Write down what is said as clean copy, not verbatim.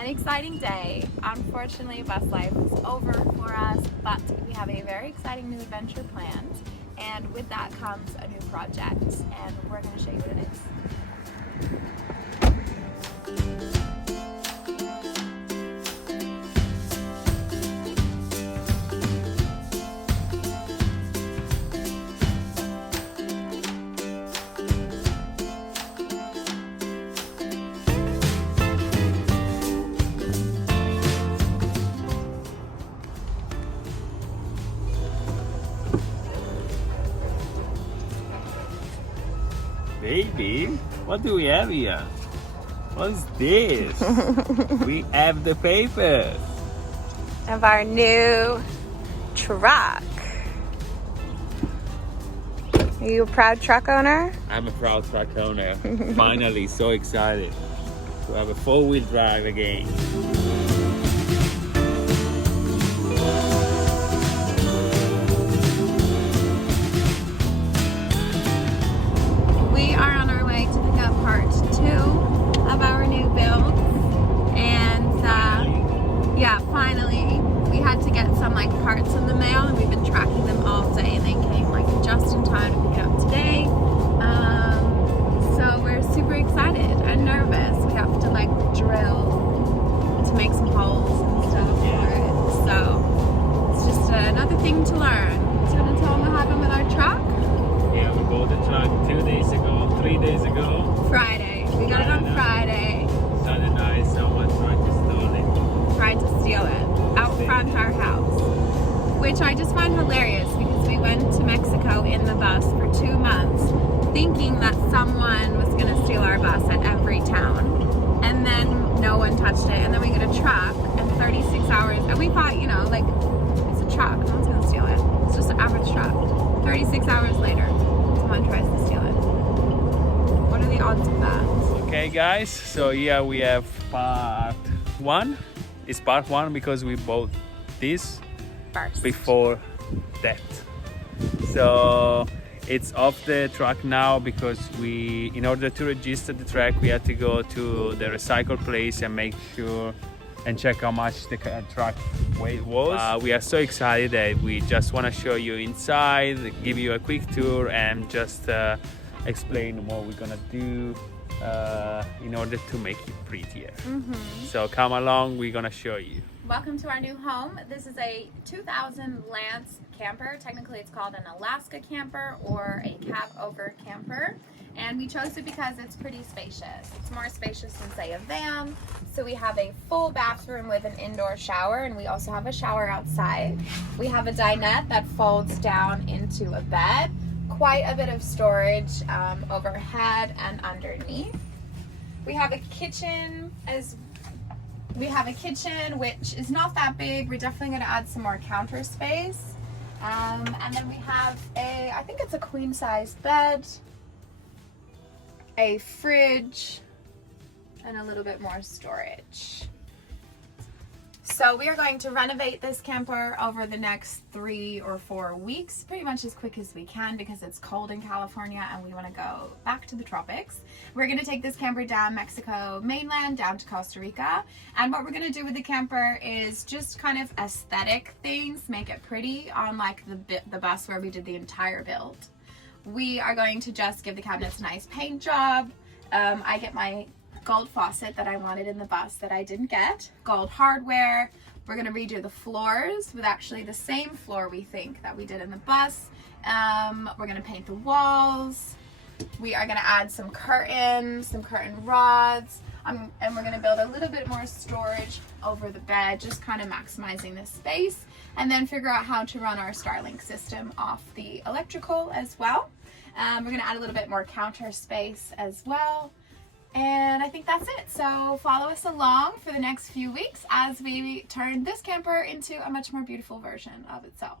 An exciting day. Unfortunately, bus life is over for us, but we have a very exciting new adventure planned, and with that comes a new project, and we're going to show you what it is. Baby, what do we have here? What's this? We have the papers Of our new truck. Are you a proud truck owner? I'm a proud truck owner. Finally, so excited to have a four-wheel drive again. We are on our way to pick up part 2 of our new build, and yeah, finally we had to get some parts in the mail, and we've been tracking them all day, and they came just in time to pick it up today. So we're super excited and nervous. We have to drill to make some holes and stuff for it. So it's just another thing to learn. So I'm gonna tell them what happened with our truck. Yeah, we bought the truck 2 days ago, 3 days ago. Friday. We got it on Friday. Saturday night, someone tried to steal it. Tried to steal it out front our house, which I just find hilarious because we went to Mexico in the bus for 2 months thinking that someone was going to steal our bus at every town, and then no one touched it, and then we get a truck and 36 hours, and we thought, it's a truck, no one's going to steal it, it's just an average truck. 36 hours later, someone tries to steal it. What are the odds of that? Okay guys, so here we have part 1. It's part 1 because we bought this First. before that. So it's off the truck now because in order to register the truck, we had to go to the recycle place and make sure and check how much the truck weight was. We are so excited that we just want to show you inside, give you a quick tour, and just explain what we're gonna do in order to make it prettier. So come along, we're gonna show you. Welcome to our new home. This is a 2000 Lance camper. Technically it's called an Alaska camper or a cab over camper. And we chose it because it's pretty spacious. It's more spacious than, say, a van. So we have a full bathroom with an indoor shower, and we also have a shower outside. We have a dinette that folds down into a bed. Quite a bit of storage overhead and underneath. We have a kitchen which is not that big. We're definitely going to add some more counter space. And then we have I think it's a queen size bed, a fridge, and a little bit more storage. So we are going to renovate this camper over the next 3 or 4 weeks, pretty much as quick as we can because it's cold in California and we want to go back to the tropics. We're going to take this camper down Mexico mainland, down to Costa Rica. And what we're going to do with the camper is just kind of aesthetic things, make it pretty on the bus where we did the entire build. We are going to just give the cabinets a nice paint job. I get my gold faucet that I wanted in the bus that I didn't get. Gold hardware. We're going to redo the floors with actually the same floor we think that we did in the bus. We're going to paint the walls. We are going to add some curtains, some curtain rods, and we're going to build a little bit more storage over the bed, just kind of maximizing the space, and then figure out how to run our Starlink system off the electrical as well. We're going to add a little bit more counter space as well. And I think that's it. So follow us along for the next few weeks as we turn this camper into a much more beautiful version of itself.